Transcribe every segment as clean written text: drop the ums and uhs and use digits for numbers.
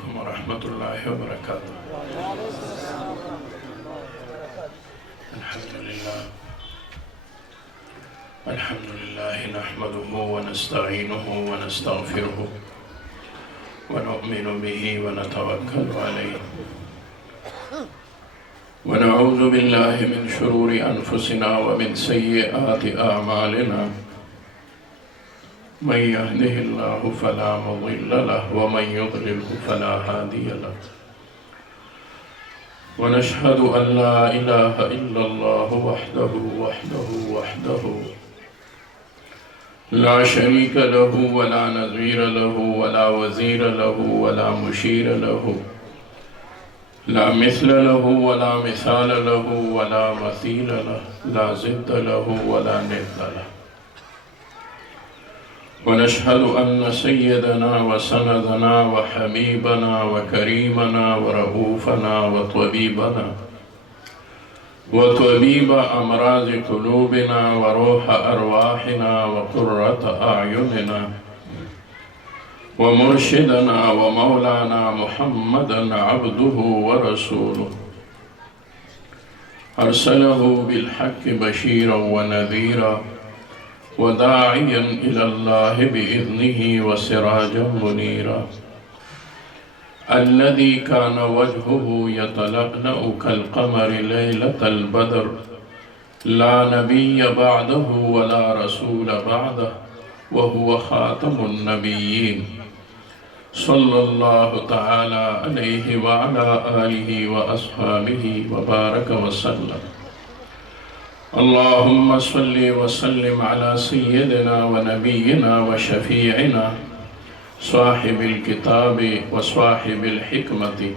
अलैकुम वरहमतुल्लाहि वबरकातुहू। अल्हम्दुलिल्लाह नहमदुहु व नस्तईनुहु व नस्तगफिरुहु व नु'मिनु बिही व नतवक्कलु अलैहि व नऊज़ु बिल्लाहि मिन शुरूरि अनफुसिना व मिन सय्यिआति अअमालिना मन यहदिहिल्लाहु फला मुज़िल्ल लहु व मन युज़लिल्हु फला हादिय लहु व नशहदु अन ला इलाहा इल्लल्लाहु वहदहु ला शरीक लहु व ला नज़ीर लहु व ला वज़ीर लहु व ला मुशीर लहु ला मिस्ल लहु व ला मिसाल लहु व ला मसील लहु ला ज़िद्द लहु व ला निद्द लहु व नशहदु अन्न सय्यदना व सनदना व हबीबना व करीमना व रऊफ़ना व त्वबीब अमराज़ क़ुलूबिना व रूह अरवाहिना व क़ुर्रत अयुनिना व मुर्शिदना व मौलाना मुहम्मदन अब्दुहु व रसूलुहु अर्सलहु बिल्हक़्क़ि बशीरन व नज़ीरा व दाइयन इलल्लाहि बिइज़्निहि व सिराजन मुनीरा अल्लज़ी कान वजहुहु यतलअलअ कल-क़मरि लैलतल बद्र ला नबिय्य बअदहु व ला रसूल बअदहु व हुव ख़ातमुन नबिय्यीन सल्लल्लाहु तआला अलैहि व अला आलिहि व अस्हाबिहि व बारक व सल्लम। अल्लाहुम्मा सल्लि व सल्लिम अला सय्यिदिना व नबिय्यिना व शफ़ीइना साहिबिल किताबि व साहिबिल हिकमति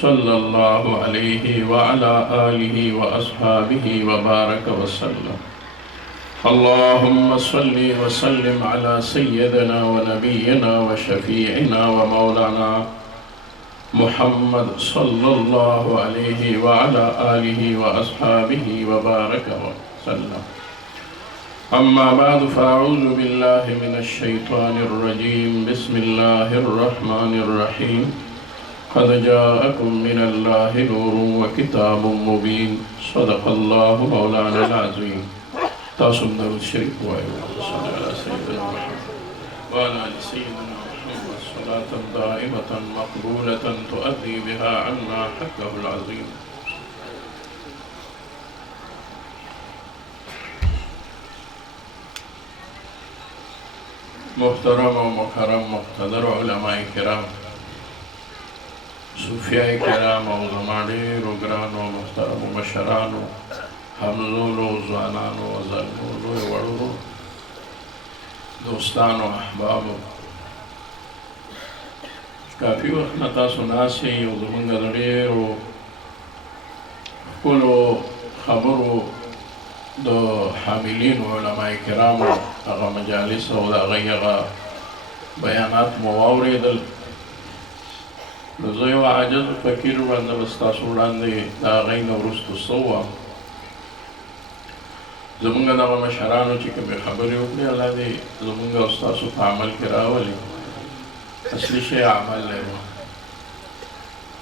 सल्लल्लाहु अलैहि व अला आलिहि व अस्हाबिहि व बारक व सल्लम। अल्लाहुम्मा सल्लि व सल्लिम अला सय्यिदिना व नबिय्यिना व शफ़ीइना व मौलाना मुहम्मद सल्लल्लाहु अलैहि व अला आलिहि व अस्हाबिहि व बारक व सल्लम। अम्मा बाद फ़अऊज़ु बिल्लाहि मिनश शैतानिर रजीम बिस्मिल्लाहिर रहमानिर रहीम क़द जाअकुम मिनल्लाहि नूरुन व किताबुम मुबीन सदक़ल्लाहु मौलानाल अज़ीम। तासुम दरूद शरीफ वायो सल्लल्लाहु अलैहि सय्यिदिना व अला आलि सय्यिदिना मुहम्मद सलातन दाइमतन मक़बूलतन तुअद्दी बिहा अन्ना हक़्क़हुल अज़ीम। मुहतरम व मुकर्रम मुक़्तदर उलमाए किराम सूफियाए किराम और ज़मानेरो ग्रानो मुहतरम मशरानो हमज़ोलो ज़वानानो ज़ल्मोलो वड़ो दोस्तानो अहबाबो काफ़ी वक्त नता सुना से ज़मंगा दड़ेरो कुलो खबरो दो हामिलीन उलमाए किराम अगा मजालिस और अगा बयानात मुवावरेदल ज़यो आजज़ फ़कीर बंदा बस्तासु वड़ांदे दा गई नवरुस्तु सवा ज़मंगा दा मशरानो ची के खबरें उकले अला दे ज़मंगा उस्तासु पे अमल करावली असली शे अमल ले वो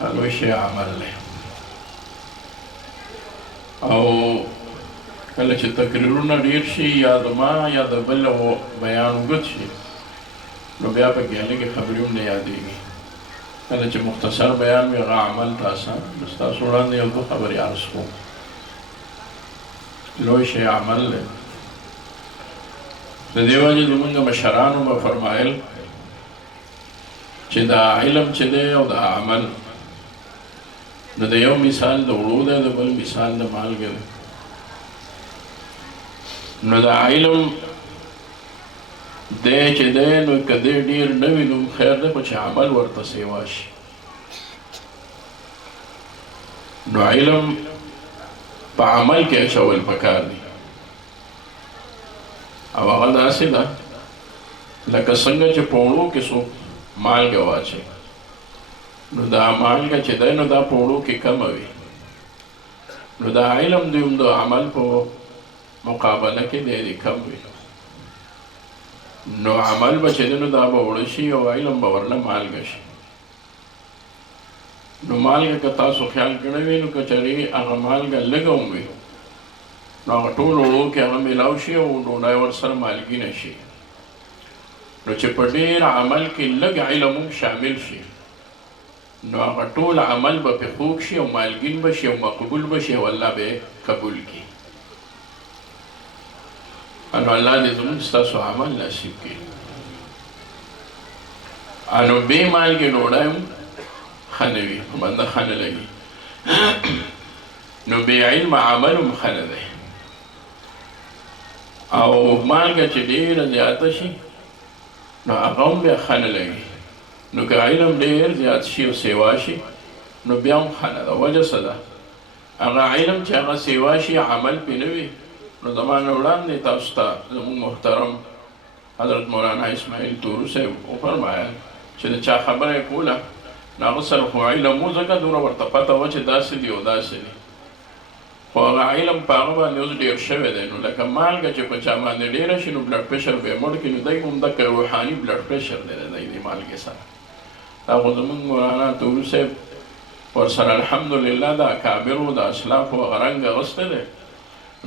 हलवे शे अमल ले और कल चे तकरीरुना ढेर शी याद मा याद बल वो बयान उगत शी नो ब्या पे गले के खबरों ने यादेगी कल चे मुख्तसर बयान में गा अमल था सा बस्ता सुरान ने उनको खबर यार उसको लोई शे अमल ले तो देवाजी ज़मंगा मशरानो में फरमायल चे दा इल्म चे दे और दा अमल न देयो मिसाल दा उड़ूद है दा बल मिसाल दा माल के न दा इल्म दे चे दे नो कदे डीर नवी नुम खैर दे कुछ अमल वर्ता सेवाश नो इल्म पा अमल के चवल पकार दी अब आवाज़ आसे दा लका संग चे पोड़ो के सो माल गवा चे नो दा माल का चे दे नो दा पोड़ो के कम अवी नो दा इल्म दियुम दो अमल पो मुकाबला के दे दी कम वी नो अमल बचे नो दा बवड़शी और इल्म बवरला माल गशी نو مالګه که تاسو خیال کړی وي نو که چېرې هغه مالګه لږه هم وي نو هغه ټول اوړو کې هغه میلاو شي او ډوډۍ ورسره مالګینه شي نو چې په ډېر عمل کې لږ علم هم شامل شي نو هغه ټول عمل به پې خوږ شي او مالګین به شي او مقبول به شي او الله به یې قبول کړي نو الله دې زموږ ستاسو عمل نصیب کړي نو بې مالګې ډوډۍ هم ښه نه وي بنده ښه نه لګي نو بې علم عمل هم ښه نه دی او مالګه چې ډېره زیاته شي نو هغه هم بیا ښه نه لګي نو که علم ډېر زیات شي او سیوا شي نو بیا هم ښه نه ده وجه څه ده هغه علم چې هغه سیوا شي عمل پې نه وي نو زما نه وړاندې تاسو ته زموږ محترم حضرت مولانا اسماعیل تورو صاحب وفرمایل چې د چا خبره یې کوله نو هغه سره خو علم و ځکه دومره ورته پته وه چې داسې دي او داسې دي خو هغه علم په هغه باندې اوس ډېر شوی دی نو لکه مالګه چې په چا باندې ډېره شي نو بلډ پریشر به یې مړ کړي نو دی هم دکه روحاني بلډ پریشر دی دی د مالګې سره دا خو زموږ مولانا تورو صاحب ورسره الحمدلله د اکابرو د اسلافو هغه رنګ اغوستی دی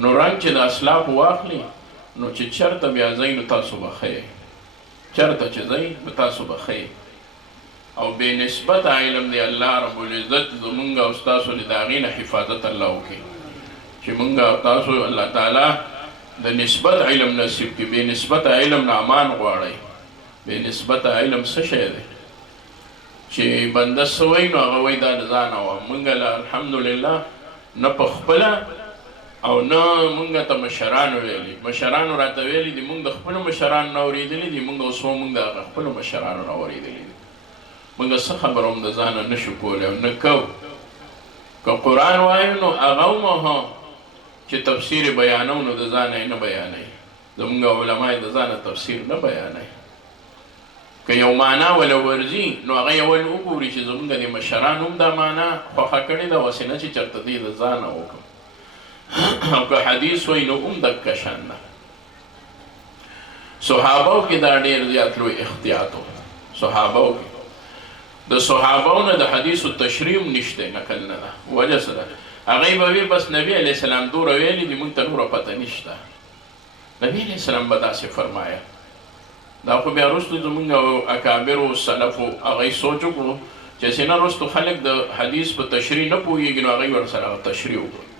نو رنګ چې د اسلافو واخلي نو چې چېرته بیا ځئ نو تاسو به ښه یئ چېرته چې ځئ نو تاسو به ښه یئ او بې نسبت علم دی الله رب العزت زمونږ او ستاسو د هغې نه حفاظت الله وکړي چې مونږ او تاسو الله تعالی د نسبت علم نصیب کړي بې نسبت علم نه امان غواړئ بې نسبت علم څه شی دی چې بنده څه وایي نو هغه وایي دا د ځانه وه مونږ الحمدلله نه په خپله او نه مونږ ته مشرانو ویلي مشرانو راته ویلي دي مونږ د خپلو مشرانو نه اورېدلي دي مونږ اوس مونږ د هغه خپلو مشرانو نه اورېدلي دي مونږ څه خبره هم د ځانه نه شو کولی او نه کوو که قرآن وایو نو هغه هم چې تفسیر بیانو نو د ځانه یې نه بیانوي زمونږ علما یې د ځانه تفسیر نه بیانوي که یو معنا وله ورځي نو هغه یې ول وګوري چې زمونږ د مشرانو هم دا معنا خوښه کړې ده وسې نه چې چېرته دې د ځانه وکړم او که حدیث وایي نو هم دکه شان ده صحابو کې دا ډېر زیات لوی احتیاط و صحابو کې د صحابو نه د حدیثو تشریح هم نشته نقل نه ده وجه څه ده هغوی به وي بس نبي علیه السلام دوره ویلي دي مونږ ته نوره پته نشته نبي علیه السلام به داسې فرمایه دا خو بیا وروستو زمونږ اکابرو سلفو هغوی سوچ وکړو چې هسې نه وروستو خلک د حدیث په تشریح نه پوهېږي نو هغوی ورسره تشریح وکړو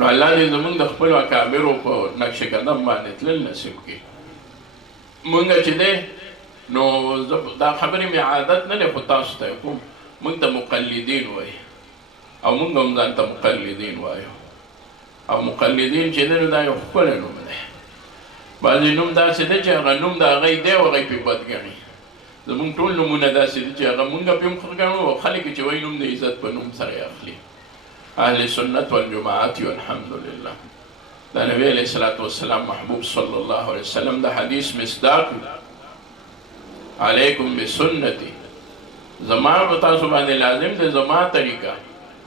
نو الله دې زمونږ د خپلو اکابرو په نقش قدم باندې تلل نصیب کړي مونږ چې دی نو دا خبرې مې عادت نه دی خو تاسو ته کوم مونږ ته مقلدین وایي او مونږ هم ځان ته مقلدین وایو او مقلدین چې دی نو دا یو ښکلی نوم دی بعضې نوم داسې دی چې هغه نوم د هغی دی او هغی پرې بد ګڼي زمونږ ټول نومونه داسې دي چې هغه مونږ پرې هم ښه ګڼو او خلک چې وایي نوم د عزت په نوم سره یې اخلي اهل سنت والجماعت والحمدلله دا نبی علیه الصلاة والسلام محبوب صلی الله علیه وسلم د حدیث مصداق علیکم بسنتی زما په تاسو باندې لازم دی زما طریقه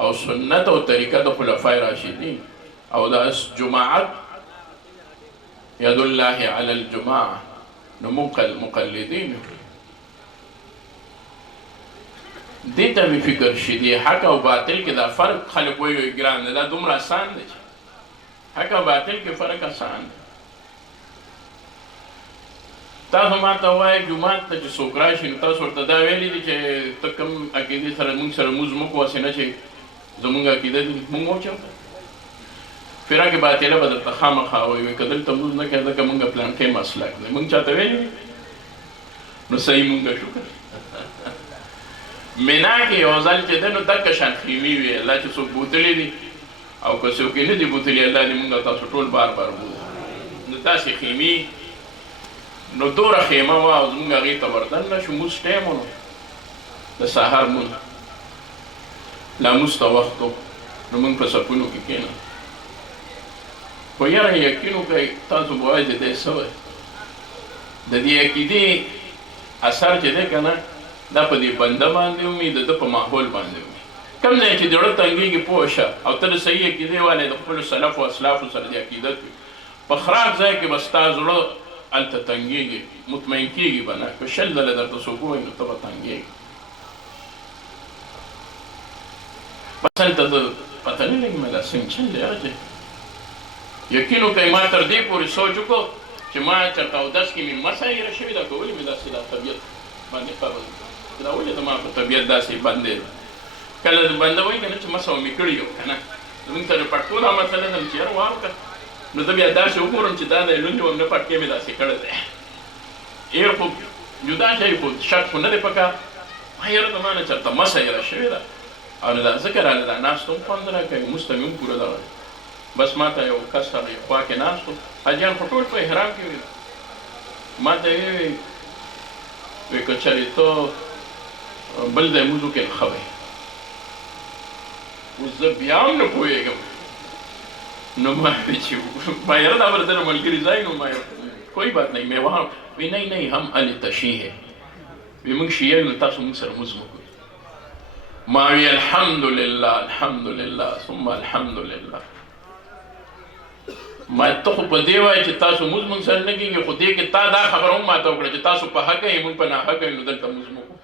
او سنت او طریقه د خلفای راشدین او د جماعت ید الله علی الجماعه نو مقلدین دې ته مې فکر شي دی حق او باطل کې دا فرق خلک وایي ګران دی دا دومره اسان دی حق او باطل کې فرق اسان دی تاسو ما ته وایي جومات ته چې څوک راشي نو تاسو ورته دا ویلي دي چې ته کوم عقیدې سره مونږ سره مونځ مه کوه هسې نه چې زمونږ عقیده دي مونږ وچو فرقې باطله به درته خامخا وایي که دلته مونځ نه کوې ځکه مونږ پلانکی مسلک دی مونږ چاته ویلي دي نو صحیح مونږ شو مینا کې یو ځل چې دی نو دکه شان خیمې وي الله چې څوک بوتلي دي او که څوک یې نه دي بوتلي الله دې مونږ تاسو ټول بار بار بوځو نو داسې خیمې نو دوره خیمه وه او زمونږ هغې ته وردن نه شو مونځ ټایم و نو د سهار مونځ لا مونځ ته وخت و نو مونږ په صفونو کې کښېنه خو یاره یقین وکړئ تاسو به وایئ چې دی څه وایي د دې عقیدې اثر چې دی که نه دا په دې بنده باندې ومي د ده په ماحول باندې ومي کوم ځای چې د زړه تنګېږي پوه شه او ته د صحیح عقیدې والی د خپلو سلفو اسلافو سره د عقیدت وي په خراب ځای کې به ستا زړه هلته تنګېږي مطمئن کېږي به نه که شل ځله درته څوک ووایي نو ته به تنګېږي اصل ته د پته نه لګي مې دا څنګه چل دی هغه یقین وکړئ ما تر دې پورې سوچ وکړو چې ما چېرته اودس کې مې مسه هېره شوې ده که ولې مې داسې دا طبیعت باندې قبض دا ولې زما په طبیعت داسې بندې ده کله د بنده وایي که نه چې مسه مې کړي یو که نه زمونږ ته د پټکو دا مسله ده چې یاره واوکړه نو زه بیا داسې وګورم چې دا دی لوندې وم نه پټکې مې داسې کړی دی هېر خو جدا شی خو شک خو نه دی پکار ما یاره زما نه چېرته مسه هېره شوې ده او دا ځکه راله دا ناست هم خوند راکوي لمونځ ته مې هم پوره دغه بس ما ته یو کس سره خوا کې ناست و حاجیان خو ټول په احرام کې وي ما ته یې وی که چېرې ته بل ځای لمونځ وکړې نو ښه به اوس زه بیا هم نه پوهېږم نو ما وی چې ما یاره دا به در ملګري ځای نو ما کوئی بات نہیں میں وہاں وی نہیں ہم اہل تشیع ہے وی موږ شیعه یو نو تاسو موږ سره لمونځ مه کوئ ما وی الحمدلله الحمدلله ثم الحمدلله ما ته خو په دې وایي چې تاسو لمونځ موږ سره نه کېږي خو دې کې تا دا خبره هم ما ته وکړه چې تاسو په حقه یې موږ په ناحقه یو نو دلته لمونځ مه کوو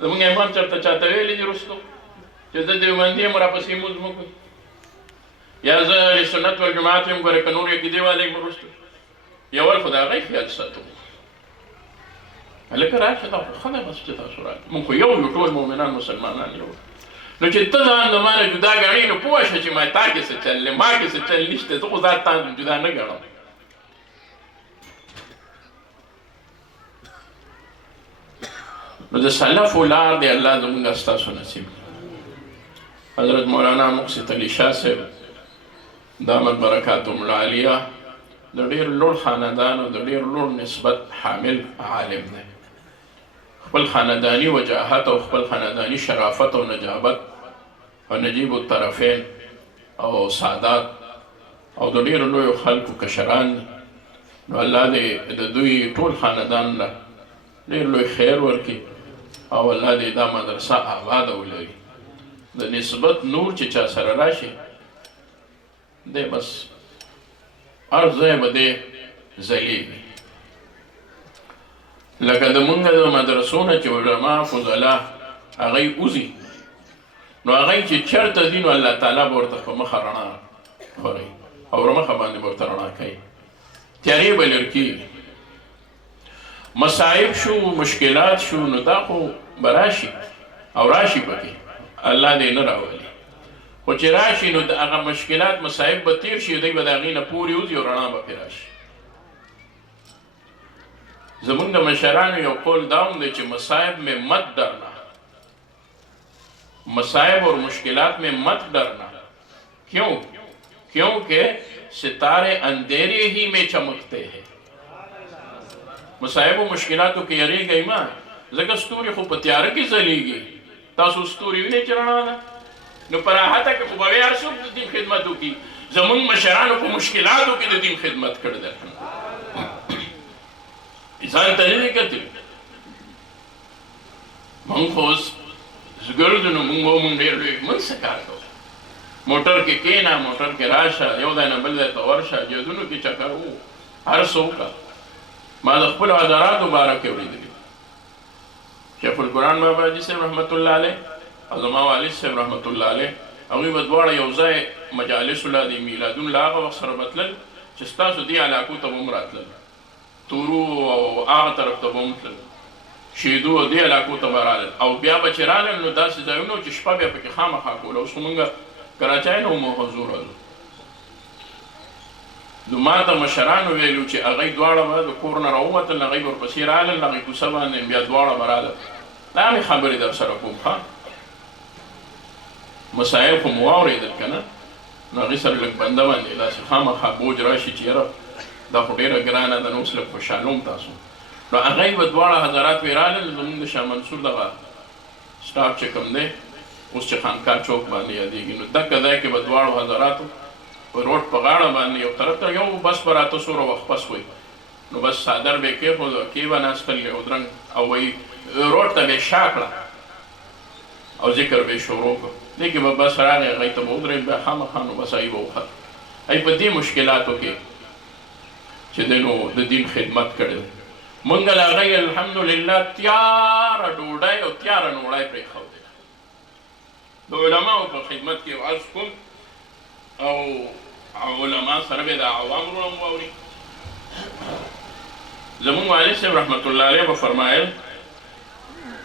زموږ امام چېرته چاته ویلي دي وروستو چې زه دیوبندي یم راپسې لمونځ مه کوئ یا زه اهل سنت والجماعت یم ګوره که نور عقیدې والا یم وروستو یو ول خو د هغه خیال ساتو هلکه راشه دا خو ښه ده بس چې تاسو راغلئ موږ خو یو یو ټول مؤمنان مسلمانان یو نو چې ته ځان د ما نه جدا ګڼې نو پوه شه چې ما تا کې څه چل دی ما کې څه چل نشته زه خو ځان تا جدا نه ګڼم نو د سلفو لار دی الله زموږ ستاسو نصیب حضرت مولانا مقصد علي شاه صاحب دامت برکاتهم العالیه د ډېر لوړ خاندان او د ډېر لوړ نسبت حامل عالم دی خپل خانداني وجاهت او خپل خانداني شرافت او نجابت او نجیب الطرفین او سادات او د ډېرو لویو خلکو کشران نو الله دې د دوی ټول خاندان له ډېر لوی خیر ورکړي او الله دې دا مدرسه آباده ولري د نسبت نور چې چا سره راشي دی بس هر ځای به دی ځلیږي لکه د مونږ د مدرسو نه چې علما فضلا هغوی وځي نو هغوی چې چېرته ځي نو الله تعالی به ورته په مخه رڼا خوري او ورمخه باندې به ورته رڼا کوي تیارې به لرې کېږي مصائب شو مشکلات شو نو دا خو به راشي او راشي پکې الله دې نه راولي خو چې راشي نو د هغه مشکلات مصائب به تیر شي دوی به د هغې نه پورې وځي او رڼا به پرې راشي زمونږ د مشرانو یو قول دا هم دی چې مصائب میں مت ڈرنا مصائب اور مشکلات میں مت ڈرنا کیوں کیونکہ ستارے اندھیرے ہی میں چمکتے ہیں مصائب و مشکلاتو کې یریږئ مه ځکه ستوري خو په تیاره کې ځلیږي تاسو ستوري وینئ چې رڼا ده نو په راحته کې خو به هر څوک د دین خدمت وکړي زمونږ مشرانو په مشکلاتو کې د دین خدمت کړی دی ځان ته نه دی کتلي موږ خو اوس ګرځو نو موږ به موږ ډېر لوی موږ څه کار کوو موټر کې کښېنه موټر کې راشه یو ځای نه بل ځای ته ورشه جهادونو کې چکر وو هر څه وکړه ما د خپلو حضراتو باره کې اورېدلي شیخ القرآن بابا جي صاحب رحمت الله علیه او زما والد صاحب رحمت الله علیه هغوی به دواړه یو ځای مجالسو لا د میلادون له هغه وخت سره به تلل چې ستاسو دې علاقو ته به هم راتلل تورو او هغه طرف ته به هم تلل شیدو او دې علاقو ته به رالل او بیا به چې رالل نو داسې ځایونه چې شپه بیا پکې خامخا کوله اوس خو مونږ کراچۍ نه ومو حضور راځو نو ما ته مشرانو ویلو چې هغوی دواړه به د کور نه راووتل هغوی به ورپسې رالل هغوی کوڅه باندې بیا دواړه به رالل دا مې خبرې در سره کوم ښه مصایب خو مو واورېدل که نه نو هغې سره لږ بنده باندې داسې خامخا بوج راشي چې یاره دا خو ډېره ګرانه ده نو اوس لږ خوشحالوم تاسو نو هغوی به دواړه حضرات وې رالل زمونږ د شاه منصور دغه سټاف چې کوم دی اوس چې خانقاه چوک باندې یادېږي نو دغه ځای کې به دواړو حضراتو په روډ په غاړه باندې یو طرف ته یو بس به راته سوره وخت پس وی نو بس څادر به یې کېښود کې به ناستل یو درنګ او وایي روډ ته به یې شا کړه او ذکر به یې شروع کړ دې کې به بس راغی هغوی ته به ودرېد بیا خامخا نو بس هغوی به وخت هغوی په دې مشکلاتو کې چې دی نو د دین خدمت کړی دی مونږ له هغوی الحمدلله تیاره ډوډۍ او تیاره نوړی پرېښودی د علماو په خدمت کې عرض کوم او علما سره به د عوام هم واوري. زمون والد صاحب رحمت الله علیه به فرمایل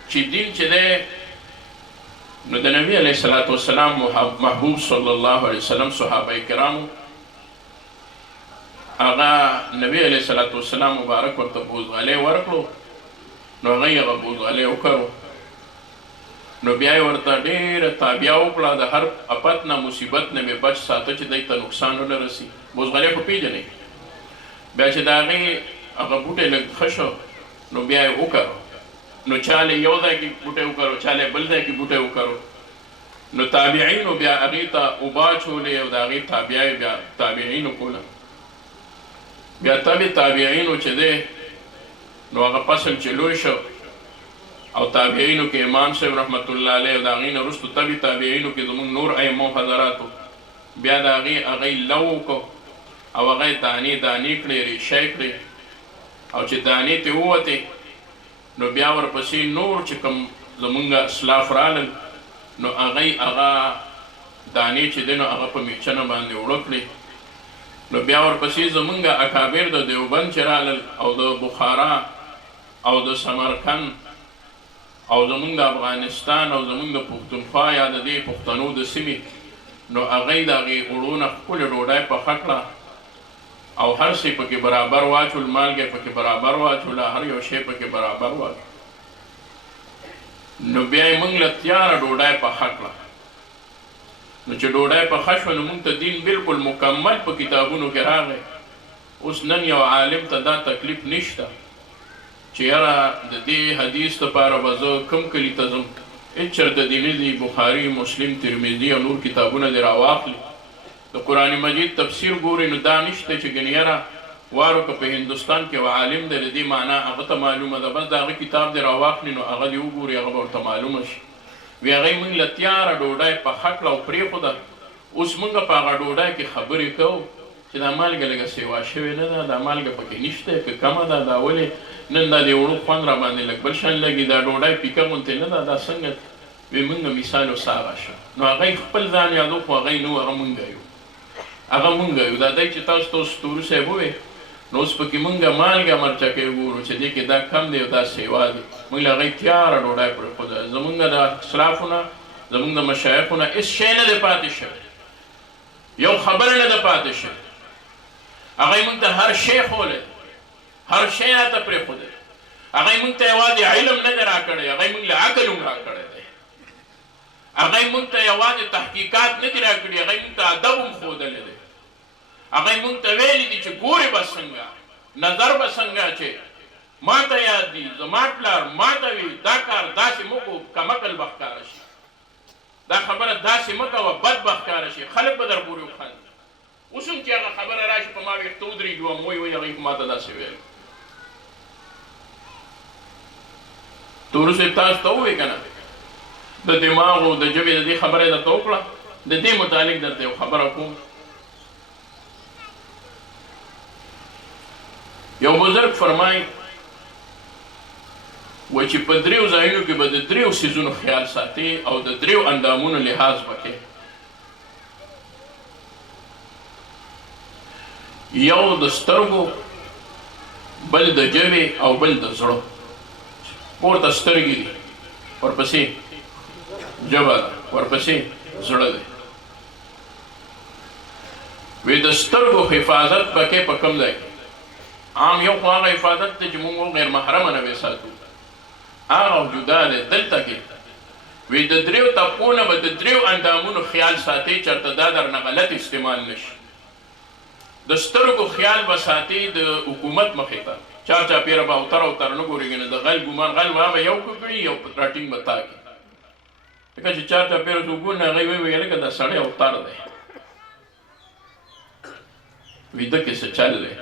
چې دین چې دی نو د نبی علیه الصلاة والسلام محبوب صلی الله علیه وسلم صحابه کرامو هغه نبی علیه الصلاة والسلام مبارک ورته بوزغلې ورکړو نو هغه یې هغه بوزغلې وکړو نو بیا یې ورته ډېره تابعه وکړه د هر افت نه مصیبت نه مې بچ ساته چې دی ته نقصان ونه رسي. بوزغلې خو پېژنئ. بیا چې د هغې هغه بوټی لږ ښه شو نو بیا یې وکړو نو چاله یو ځای کې بوټی وکړو چاله بل ځای کې بوټی وکړو نو تابعینو بیا هغې ته اوبه اچولې او د هغې تابعه یې بیا تابعینو کوله. بیا تابعینو چې دی نو هغه فصل چې لوی شو او تابعینو کې امام صاحب رحمت الله علیه او د هغې نه وروستو تابعینو کې زموږ نور ائمو حضراتو بیا د هغې لو وکړو او هغه یې دانې کړې ریشه یې کړې او چې دانې ترې ووتې نو بیا ورپسې نور چې کوم زمونږ اسلاف رالل نو هغه دانې چې دی نو هغه په میچنه باندې اوړه کړې نو بیا ورپسې زمونږ اکابر د دیوبند چې رالل او د بخارا او د سمرقند او زمونږ د افغانستان او زمونږ د پښتونخوا یا د دې پښتنو د سیمې نو هغه یې د هغې اوړو نه ښکلې ډوډۍ پخه کړه او هر شی پکې برابر واچول مالګه پکې برابر واچوله هر یو شی پکې برابر واچول نو بیا یې موږ له تیاره ډوډۍ پخه کړه نو چې ډوډۍ پخه شوه نو موږ ته دین بلکل مکمل په کتابونو کې راغی. اوس نن یو عالم ته دا تکلیف نشته چې یاره د دې حدیث دپاره به زه کوم کلي ته ځم هېڅ چېرته دې نه دي بخاري مسلم ترمذي او نور کتابونه دې راواخلي د قرآن مجید تفسیر ګوري نو دا نشته چې ګنې یاره وارو که په هندوستان کې یو عالم دی د دې معنا هغه ته معلومه ده بس د هغه کتاب دې راواخلي نو هغه دې وګوري هغه به ورته معلومه شي. وی هغې موږ له تیاره ډوډۍ پخه کړه او پرېښوده اوس موږ په هغه ډوډۍ کې خبرې کوو چې دا مالګه لږه سیوا شوې نه ده دا مالګه پکې نشته که کمه ده دا ولې نن دا د وړو خوند راباندې لږ بل شان لګي دا ډوډۍ پیکه غوندې نه ده دا څنګه وی موږ مثال اوس هغه شه نو هغې خپل ځان یادو خو هغې نه و هغه موږ یو هغه مونږ یو دا دی چې تاسو ته اوس تورو صاحب ووې نو اوس پکې مونږ مالګه مرچکې وګورو چې دې کې دا کم دی او دا سیوا دی مونږ له هغې تیاره ډوډۍ پرېښوده زمونږ د اسلافو نه زمونږ د مشایخو نه هېڅ شی نه دی پاتې شوی یو خبره نه ده پاتې شوې هغوی موږ ته هر شی ښولی هر شی راته پرېښودی هغوی موږ ته یوازې علم نه دی راکړی هغوی موږ له عقل هم راکړی دی هغوی موږ ته یوازې تحقیقات نه دي راکړي هغوی موږ ته ادب هم ښودلی دی هغوی موږ ته ویلي دي چې ګورې به څنګه نظر به څنګه چې ما ته یاد دي زما پلار ما ته وي دا کار داسې مه کوو کمعقل به ښکاره شي دا خبره داسې مه کوه بد به ښکاره شي خلک به در پورې وخاندي اوس هم چې هغه خبره راشي په ما ویښته ودرېږي وم وایي هغوی خو ما ته داسې ویل تورو صاحب تاسو ته ووایي که نه د دماغ او د ژبې د دې خبره یې درته وکړه د دې متعلق درته یو خبره کوم. یو بزرګ فرمایي وایي چې په دریو ځایونو کې به د دریو څیزونو خیال ساتي او د دریو اندامونو لحاظ به کوي یو د سترګو بل د ژبې او بل د زړه پورته سترګې دي ورپسې ژبه ده ورپسې زړه دی وی د سترګو حفاظت به کوې په کوم ځای کې عام یو خو هغه حفاظت دی چې مونږ غیر محرمه نه وساتو هغه جدا دی دلته کې وی د دریو تپو نه به د دریو اندامونو خیال ساتي چېرته دا درنه غلط استعمال نشي د سترګو خیال به ساتي د حکومت مخې ته چار چاپېره به اوتر اوتر نه ګورېږي نه د غل ګمان غل به یو کړي یو راټینګ به تا کړي لکه چې چار چاپېره څوک ګوري نه هغوی ووایي لکه دا سړی اوتر دی ویده کې څه چل دی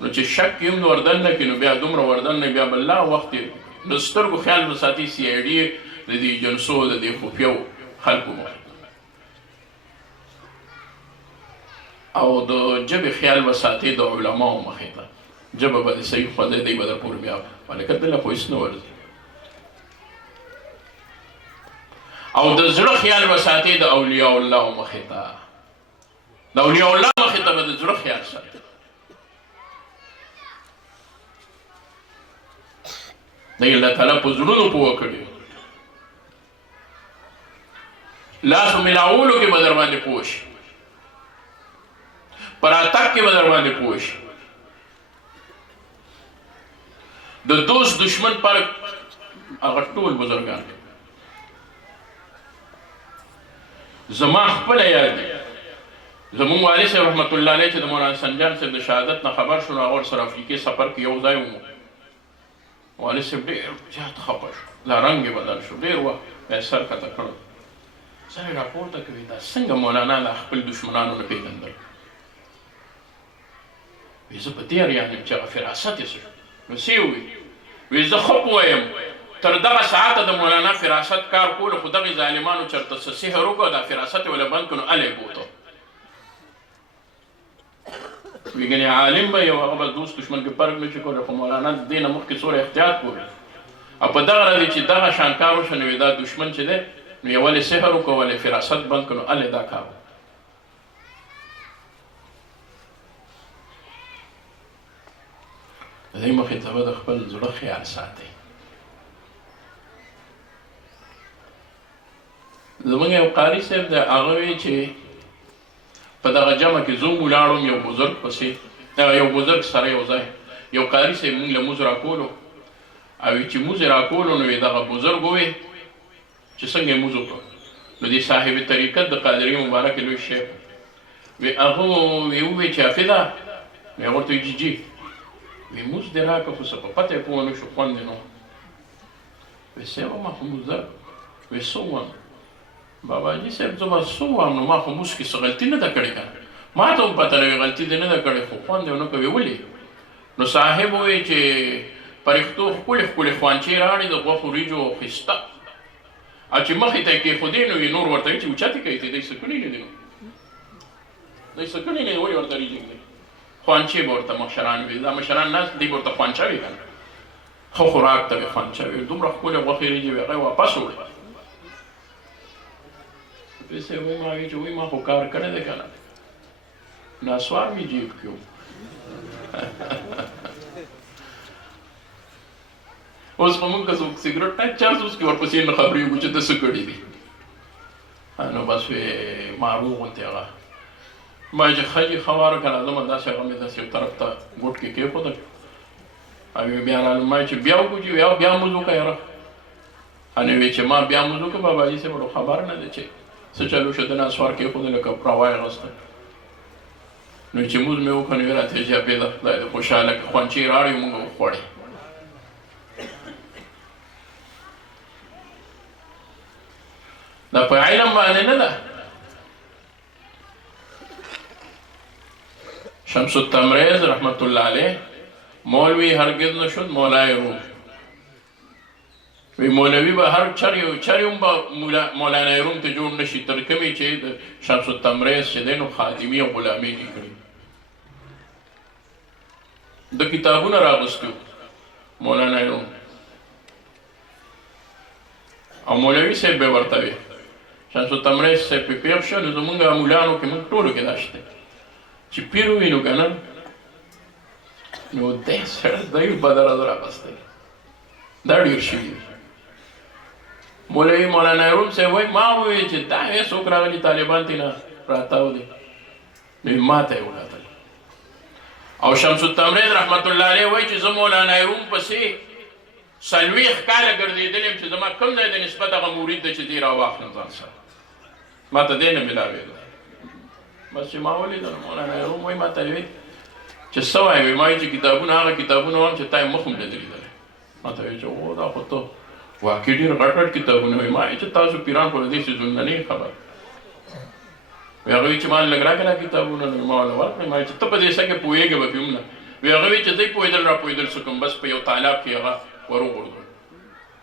نو چې شک یې هم وردن نه کړي نو بیا دومره وردن نه بیا به لا وخت یې د سترګو خیال به ساتي سی آی ډي د دې جنسو د دې خفیو خلکو مخې او د ژبې خیال به ساتي د علماو مخې ته ژبه به د صحیح خوځی دی به در پورې بیا هلکه دله خو هېڅ نه ورځي او د زړه خیال وساتي د اولیاء الله مخې ته د اولیاء الله مخې ته به د زړه خیال ساتي دی الله تعالی په زړونو پوه کړي لاسو ملاولو کې به در باندې پوه شي په راتګ کې به در باندې پوه شي د دوست دشمن فرق هغه ټول بزرګان زما خپل یاد دی زمون والد صاحب رحمت الله علیه چې د مولانا سنجان صاحب د شهادت نه خبر شو نو هغه سره افریقې سفر کې یو ځای ومو والد صاحب ډېر زیات خفه شو دا رنګ یې بدل شو ډېر وخت بیا یې سر کښته کړ سر یې راپورته کوي دا څنګه مولانا د خپل دشمنانو نه پېژندل وایي زه په دې اریان یم چې هغه فراست یې څه شو نو څه یې وویل وایي زه ښه پوهیم تر دغه ساعته د مولانا فراست کار کولو خو دغې ظالمانو چېرته څه سحر وکړو دا فراست یې ولې بند کړو نو هلې بوته وی ګنې عالم به یو هغه به دوست دشمن کې فرق نه شي کولی خو مولانا د دې نه مخکې څومره احتیاط کوي او په دغه راځي چې دغه شان کار وشو نو دا دشمن چې دی نو یې ولې سحر وکړو ولې فراست بند کړو هلې دا کار د دې مخې ته به د خپل زړه خیال ساتئ زمونږ یو قاري صاحب دی هغه وی چې په دغه جمع کې زه ولاړم یو بزرګ پسې یو بزرګ سره یو ځای یو قاري صاحب مونږ له مونځ راکولو او چې مونځ یې راکولو نو دغه بزرګ ووی چې څنګه یې مونځ وکړو نو دې صاحب طریقت د قادري مبارک لوی شیخ وی هغه ووی چې حافظه نو هغه ورته وی جي وی مونځ دې راکړه خو څه په پته یې پوه نه شو خوند یې نه وی څه وم خو مونځ وی څه وم باباجي صاحب زه به څه ووایم نو ما خو مونځ کې څه غلطي نه ده کړې که نه ما ته هم پته لوي غلطي دې نه ده کړې خو خوند یې ونه کوي ولې نو صاحب ووایي چې پرښتو ښکلې ښکلې خوانچې راوړې د غوښو وریجو ښایسته او چې مخې ته یې کېښودې نو یې نور ورته وایي چې اوچتې کوي ته دی څه کړي نه دي نو دی څه کړي نه دي ولې ورته ریجې ږدي خوانچې به ورته مشران وي دا مشران ناست دی به ورته خوانچه وي که نه ښه خوراک ته به خوانچه وي دومره ښکلې غوښې وریجې وي هغه یې واپس وړي پیسې وایي ما وایي چې وایي ما خو کار کړی دی که نه ناسوار مې جیب کې و اوس خو موږ که څوک سګرټ نه چرس اوس کې ورپسې نه خبرېږو چې ده څه کړي دي نو بس وی معروف غوندې هغه ما چې ښه دي ښه واره که نه ځم داسې هغه مې داسې یو طرف ته ګوټ کې کېښودل او بیا رالم ما چې بیا وکړو چې بیا مونځ وکړه یاره نو وی چې ما بیا مونځ وکړه باباجي صاحب ورته خبر نه دی چې څه چلو شو د ناسوار کېښودل لکه راوایې غسته نو چې مونځ مې وکړه نو یې راته جابې ده خدای دې خوشحاله کړه خوانچې یې راوړې مونږ وخوړې دا په علم باندې نه ده شمس التبریز رحمت الله علیه مولوی هرگز نشد مولای روم وی مولوی به هر چریم به مولانا روم ته جوړ نشي تر کومې چې د شمس التبریز چې دی نو خادمي او غلامي دي کړي د کتابونه راغوستي مولانا روم او مولوي صاحب به ورته وي شمس التبریز صاحب پې پېښ شو نو زمونږ مولانو کې موږ ټولو کې دا شته چې پیر ووینو که نه نو دی سړی دی بدر از راغستی دا ډېر شوي مولوي مولانا روم صاحب وایي ما وویل چې دا څوک راغلي طالبان تېنه راتاو دي نو ما ته یې ولاتل او شمس التبریز رحمت الله علیه وایي چې زه مولانا روم پسې 40 کاله ګرځېدلی یم چې زما کوم ځای د نسبت هغه مرید دی چې دې راواخلم ځان سره ما ته دی نه میلاوېده بس چې ما ولیدل مولانا روم وایي ما ته وایي چې څه وایې وایي ما وایي چې کتابونه هغه کتابونه وایم چې تا یې مخ هم نه دي لیدلی ما ته وایي چې او دا خو ته واقعي ډېر غټ غټ کتابونه وایي ما وایي چې تاسو پیران خو له دې څیزونو نه یې خبر وایي هغه وایي چې ما لږ راکړه کتابونه نو ما ورله ورکړې ما وایي چې ته په دې څه کې پوهېږې به پې هم نه وایي هغه وایي چې دی پوهېدل را پوهېدل څه کوم بس په یو تالاب کې هغه وروغورځول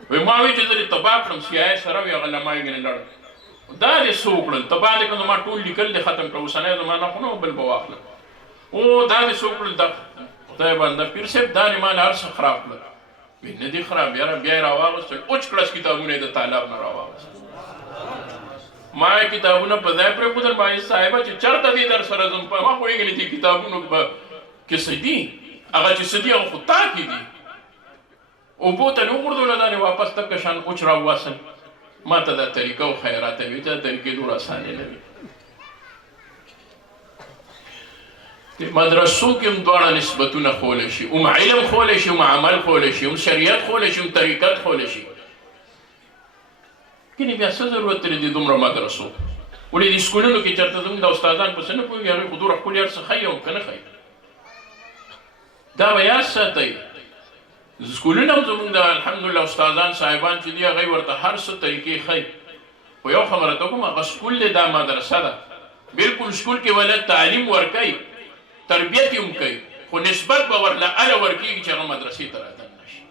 وایي ما وایي چې زه دې تباه کړم سیاهی سره وایي هغه له ما یې ګنې لړل دا دې څه وکړل تباه دې کړم ما ټول لیکل دې ختم کړه اوسنی زمانه خو نه بل به واخلم او دا دې څه وکړل دا خدای بنده پیر صاحب دا دې ما له هر څه خراب کړل وایي نه دي خراب یاره بیا یې راواغوسته اوچ کړس کتابونه یې د تالاب نه راواغوسته ما کتابونه په ځای پرېښودل، ما ویل صاحبه چې چېرته دي در سره ځم، په ما پوهېږم چې کتابونو کې څه دي، هغه چې څه دي هغه خو تا کې دي. اوبو ته مې وغورځول، دا واپس تک شان کوچ راوباسل. ما ته دا طریقه وښیه، راته ویې دا طریقې دومره اسانې نه وي. مدرسو کې هم دواړه نسبتونه خولی شي، هم علم خولی شي، هم عمل خولی شي، هم شریعت خولی شي، هم طریقت خولی شي. کنې بیا څه ضرورت دی د دومره مدرسو؟ ولې د سکولونو کې چېرته زموږ د استادان پسې نه پوهېږي، هغوی خو دومره ښکلي هر څه ښایي او که نه ښایي. دا به یاد ساتئ. سکولونه هم زموږ د الحمدلله استادان صاحبان چې دي هغوی ورته هر څه طریقې ښایي. خو یو خبره ته کوم، هغه سکول دی، دا مدرسه ده. بلکل سکول کې ولې تعلیم ورکوي، تربیت یې هم کوي، خو نسبت به ورله هله ورکېږي چې هغه مدرسې ته راتګ نه شي.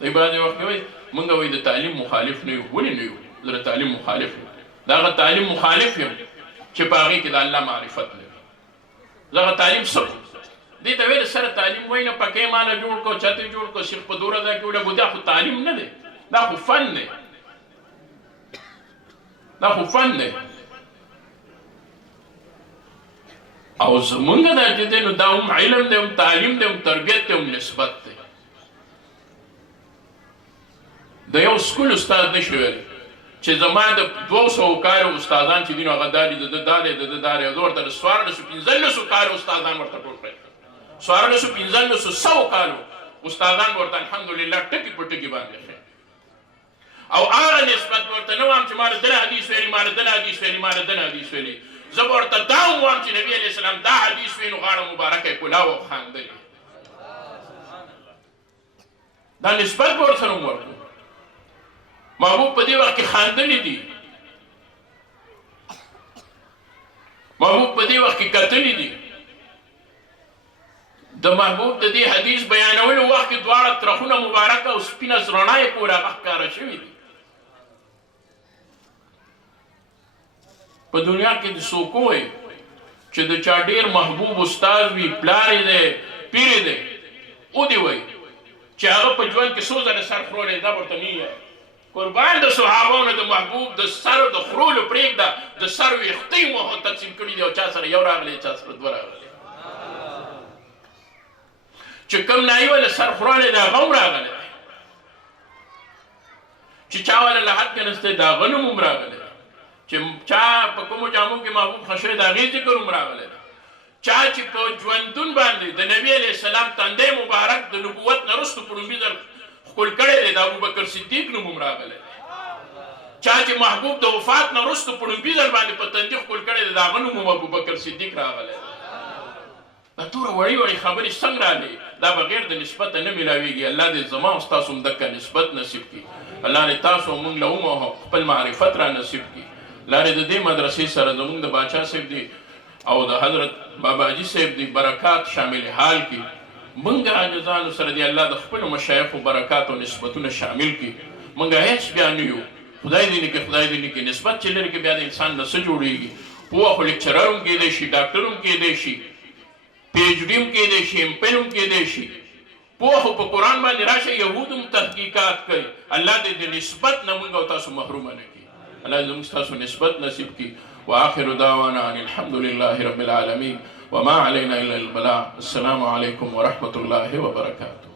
دی بعضې وخت کې وایي موږ وایي د تعلیم مخالف نه یو. ولې نه یو؟ زه د تعلیم مخالف یم. د هغه تعلیم مخالف یم چې په هغې کې د الله معرفت لري. زه هغه تعلیم څه کړو؟ دې ته ویل سره تعلیم وایي نه، پکې مانه جوړ کړو، چت یې جوړ کړو، صرف په دوره ځای کې ولګو. دا خو تعلیم نه دی، دا خو فن دی، دا خو فن دی. او زمونږ دا چې دی نو دا هم علم دی، هم تعلیم دی، هم تربیت دی، هم نسبت دی. د یو سکول استاد نشي ویلی چې زما د 200 کالو استادان چې دي نو هغه دا دي، د ده دا دی، د ده دا دی. زه ورته د 1400 کالو استادان ورته ټول کړی، 1400 کالو استادان ورته الحمدلله ټکي په ټکي باندې ښیي. او هغه نسبت ورته نه وایم چې ما د ده حدیث ویلي، ما د ده حدیث ویلي، ما د ده حدیث ویلي. زه به ورته دا هم وایم چې نبي علیه السلام دا حدیث وی نو غاړه مبارکه یې کلاو او خاندلې. دا نسبت به ورسره هم ورکړو. محبوب په دې وخت کې خاندلې دي، محبوب په دې وخت کې کتلې دي. د محبوب د دې حدیث بیانولو وخت کې دواړه ترخونه مبارکه او سپینه رڼا یې پورې هغه ښکاره شوي دي. په دنیا کې د څوک وایي چې د چا ډېر محبوب استاد وي، پلار یې دی، پیر یې دی، او دې وایي چې هغه په ژوند کې څو ځله سر خرولی، دا ورته نه قربان د صحابانو د محبوب د سر د خرولو پرېږده، د سر ویښتې مو تقسیم کړي دي، او چا سره یو راغلی، چا سره دوه راغلی. چې کوم نایي وله سر خورالی دی هغه هم راغلی، چې چا وله له حد کنستی د هغه نوم هم راغلی، چې چا په کومو جامو کې محبوب ښه شوی د هغې ذکر هم راغلی، چا چې په ژوندون باندې د نبي علیه السلام تندی مبارک د نبوت نه وروسته په لومړي ځل ښکل کړی دی، د ابوبکر صدیق نوم هم راغلی، چا چې محبوب د وفات نه وروسته په لومړي ځل باندې په تندي ښکل کړی دی، د هغه نوم هم ابوبکر صدیق راغلی. دا ټوله وړې وړې خبرې څنګه راغلې؟ دا بغیر د نسبته نه میلاویږي. الله دې زما او ستاسو هم دقه نسبت نصیب کړي. الله دې تاسو او موږ له هم خپل معرفت را نصیب کړي. الله دې د دې مدرسې سره زموږ د باچا صاحب دی او د حضرت بابا حاجي صاحب دی برکات شامل حال کړي. موږ عاجزانو سره دی الله د خپلو مشایخو برکات او نسبتونه شامل کړي. موږ هېڅ بیا نه یو، خدای دې نه کړي، خدای دې نه کړي. نسبت چې لري کې بیا د انسان نه څه جوړېږي؟ پوهه خو لیکچرر هم کېدی شي، ډاکټر هم کېدی شي، پی ایچ ډي هم کېدی شي، ایم پل هم کېدی شي. پوهه خو په قرآن باندې راشه، یهود هم تحقیقات کوي. الله دې د نسبت نه موږ او تاسو محرومه نه کړي. الله دې زموږ ستاسو نسبت نصیب کړي. وآخر دعوانا ان الحمد لله رب العالمين وما علينا الا البلاغ. السلام عليكم ورحمة الله وبركاته.